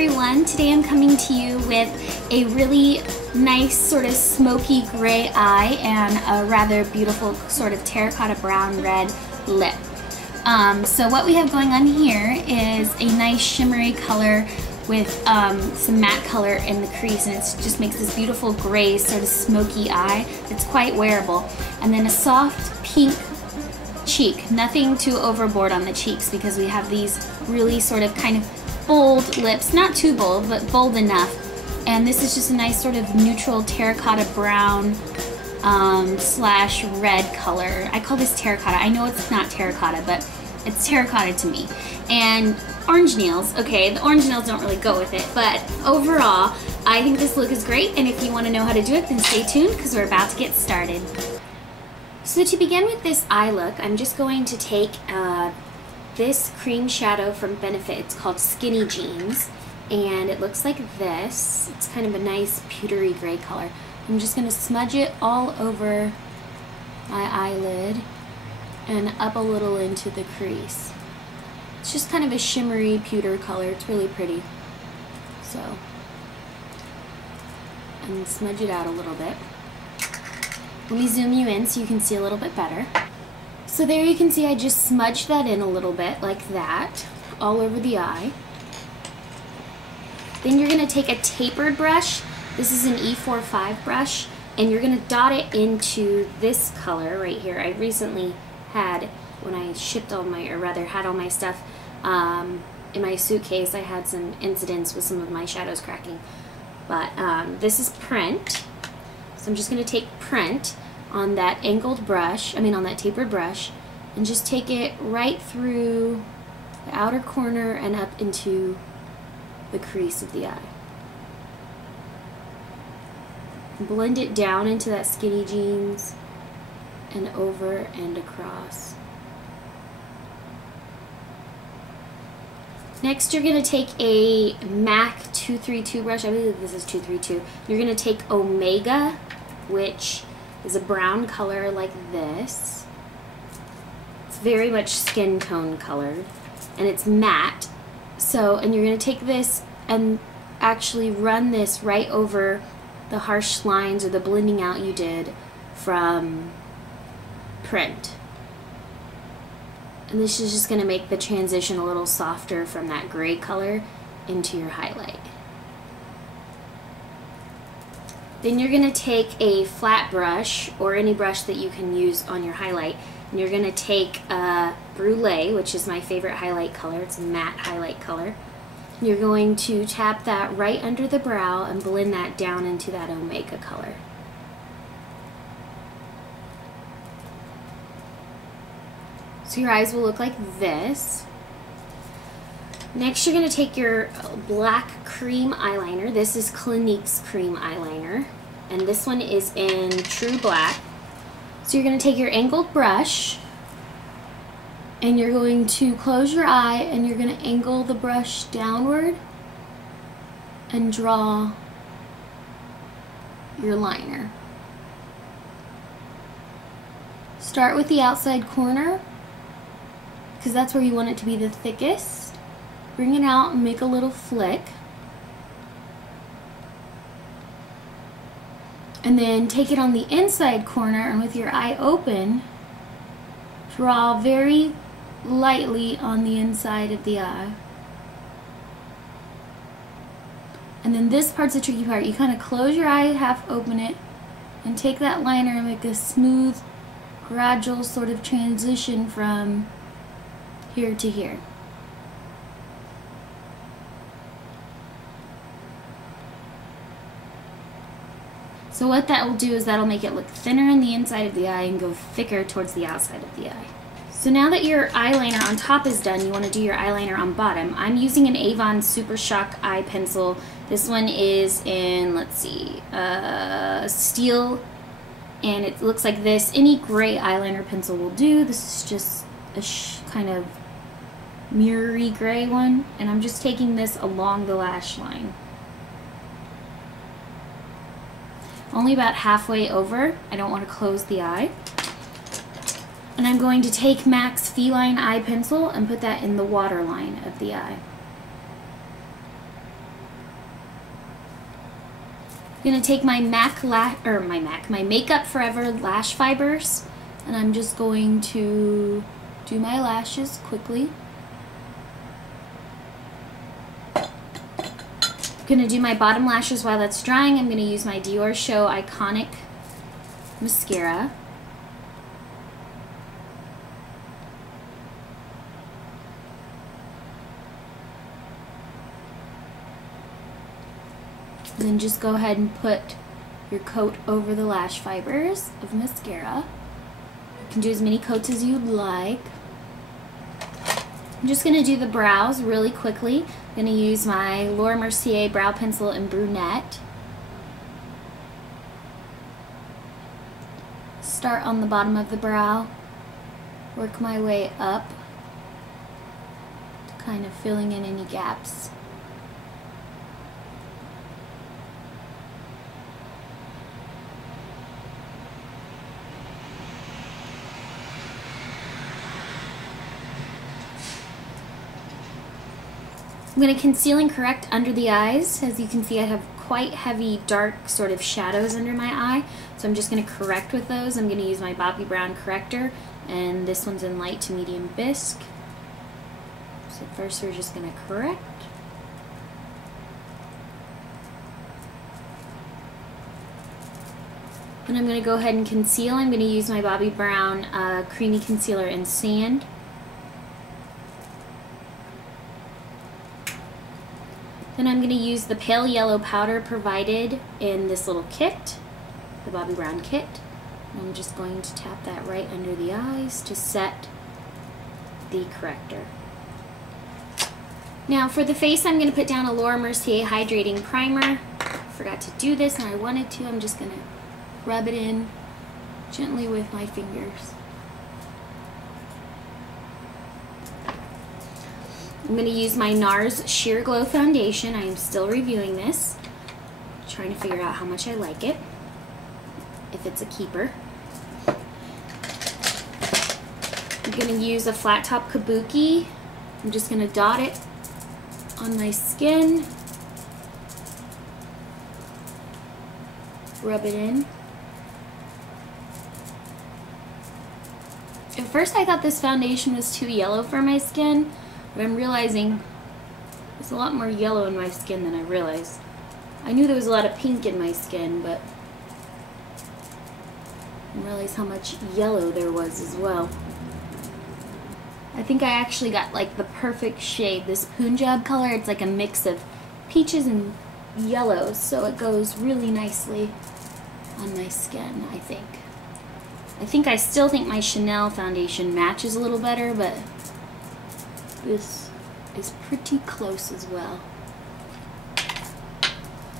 everyone. Today I'm coming to you with a really nice sort of smoky gray eye and a rather beautiful sort of terracotta brown red lip. So what we have going on here is a nice shimmery color with some matte color in the crease, and it just makes this beautiful gray sort of smoky eye that's quite wearable. And then a soft pink cheek, nothing too overboard on the cheeks because we have these really sort of kind of bold lips, not too bold, but bold enough. And this is just a nice sort of neutral terracotta brown slash red color. I call this terracotta. I know it's not terracotta, but it's terracotta to me. And orange nails, okay, the orange nails don't really go with it, but overall, I think this look is great, and if you want to know how to do it, then stay tuned because we're about to get started. So to begin with this eye look, I'm just going to take this cream shadow from Benefit. It's called Skinny Jeans, and it looks like this. It's kind of a nice pewtery gray color. I'm just going to smudge it all over my eyelid and up a little into the crease. It's just kind of a shimmery pewter color. It's really pretty. So, and smudge it out a little bit. Let me zoom you in so you can see a little bit better. So there you can see I just smudged that in a little bit like that, all over the eye. Then you're going to take a tapered brush. This is an E45 brush, and you're going to dot it into this color right here. I recently had, when I shipped all my, or rather had all my stuff in my suitcase, I had some incidents with some of my shadows cracking. But this is Print. So I'm just going to take Print on that angled brush, on that tapered brush, and just take it right through the outer corner and up into the crease of the eye. Blend it down into that Skinny Jeans and over and across. Next, you're going to take a MAC 232 brush. I believe this is 232. You're going to take Omega, which is a brown color like this. It's very much skin tone colored, and it's matte. So, and you're going to take this and actually run this right over the harsh lines or the blending out you did from Print. And this is just going to make the transition a little softer from that gray color into your highlight. Then you're going to take a flat brush or any brush that you can use on your highlight, and you're going to take Brulee, which is my favorite highlight color. It's a matte highlight color. You're going to tap that right under the brow and blend that down into that Omega color. So your eyes will look like this. Next, you're going to take your black cream eyeliner. This is Clinique's cream eyeliner, and this one is in True Black. So you're going to take your angled brush, and you're going to close your eye, and you're going to angle the brush downward and draw your liner. Start with the outside corner, because that's where you want it to be the thickest. Bring it out and make a little flick. And then take it on the inside corner, and with your eye open, draw very lightly on the inside of the eye. And then this part's the tricky part. You kind of close your eye, half open it, and take that liner and make a smooth, gradual sort of transition from here to here. So what that will do is that'll make it look thinner in the inside of the eye and go thicker towards the outside of the eye. So now that your eyeliner on top is done, you want to do your eyeliner on bottom. I'm using an Avon Super Shock eye pencil. This one is in, let's see, steel, and it looks like this. Any gray eyeliner pencil will do. This is just a kind of mirrory gray one, and I'm just taking this along the lash line. Only about halfway over. I don't want to close the eye. And I'm going to take MAC's Feline eye pencil and put that in the waterline of the eye. I'm gonna take my my Makeup Forever lash fibers, and I'm just going to do my lashes quickly. I'm gonna do my bottom lashes while that's drying. I'm gonna use my Dior Show Iconic mascara. And then just go ahead and put your coat over the lash fibers of mascara. You can do as many coats as you'd like. I'm just going to do the brows really quickly. I'm going to use my Laura Mercier brow pencil in brunette. Start on the bottom of the brow, work my way up, kind of filling in any gaps. I'm going to conceal and correct under the eyes. As you can see, I have quite heavy, dark sort of shadows under my eye, so I'm just going to correct with those. I'm going to use my Bobbi Brown corrector, and this one's in light to medium bisque. So first we're just going to correct. Then I'm going to go ahead and conceal. I'm going to use my Bobbi Brown Creamy Concealer in Sand. Then I'm going to use the pale yellow powder provided in this little kit, the Bobbi Brown kit. And I'm just going to tap that right under the eyes to set the corrector. Now for the face, I'm going to put down a Laura Mercier Hydrating Primer. I forgot to do this and I wanted to. I'm just going to rub it in gently with my fingers. I'm going to use my NARS Sheer Glow Foundation. I am still reviewing this, trying to figure out how much I like it, if it's a keeper. I'm going to use a flat top kabuki. I'm just going to dot it on my skin, rub it in. At first I thought this foundation was too yellow for my skin, but I'm realizing there's a lot more yellow in my skin than I realized. I knew there was a lot of pink in my skin, but I didn't realize how much yellow there was as well. I think I actually got like the perfect shade. This Punjab color, it's like a mix of peaches and yellows, so it goes really nicely on my skin, I think. I still think my Chanel foundation matches a little better, but this is pretty close as well.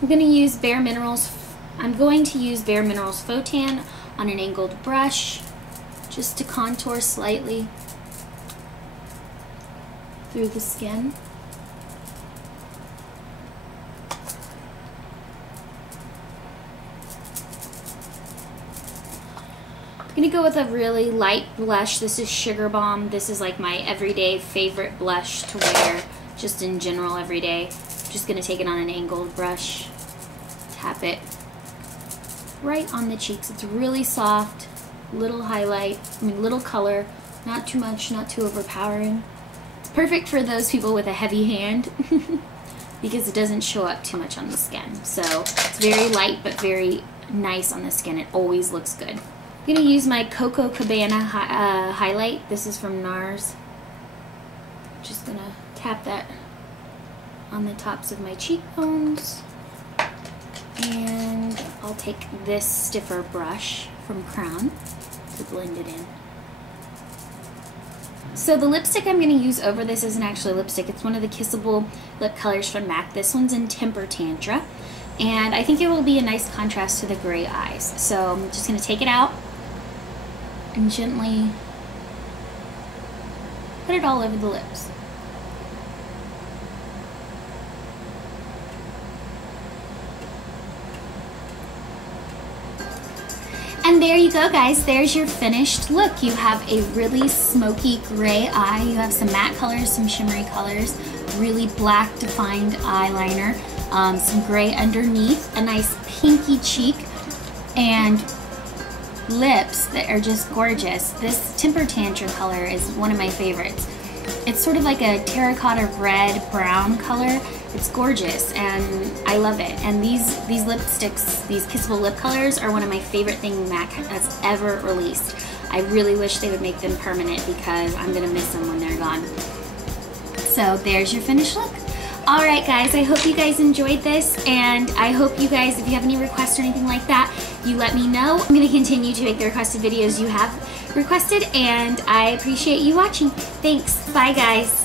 I'm going to use Bare Minerals Faux Tan on an angled brush just to contour slightly through the skin. I'm going to go with a really light blush. This is Sugar Bomb. This is like my everyday favorite blush to wear, just in general every day. I'm just going to take it on an angled brush, tap it right on the cheeks. It's really soft, little highlight, little color, not too much, not too overpowering. It's perfect for those people with a heavy hand because it doesn't show up too much on the skin. So it's very light but very nice on the skin. It always looks good. I'm going to use my Coco Cabana highlight. This is from NARS. Just going to tap that on the tops of my cheekbones. And I'll take this stiffer brush from Crown to blend it in. So the lipstick I'm going to use over this isn't actually lipstick. It's one of the kissable lip colors from MAC. This one's in Temper Tantra. And I think it will be a nice contrast to the gray eyes. So I'm just going to take it out and gently put it all over the lips. And there you go, guys. There's your finished look. You have a really smoky gray eye. You have some matte colors, some shimmery colors, really black defined eyeliner. some gray underneath, a nice pinky cheek, and lips that are just gorgeous. This Temper Tantrum color is one of my favorites. It's sort of like a terracotta red brown color. It's gorgeous and I love it. And these lipsticks, these kissable lip colors, are one of my favorite things MAC has ever released. I really wish they would make them permanent because I'm gonna miss them when they're gone. So there's your finished look. Alright guys, I hope you guys enjoyed this, and I hope you guys, if you have any requests or anything like that, you let me know. I'm going to continue to make the requested videos you have requested, and I appreciate you watching. Thanks. Bye guys.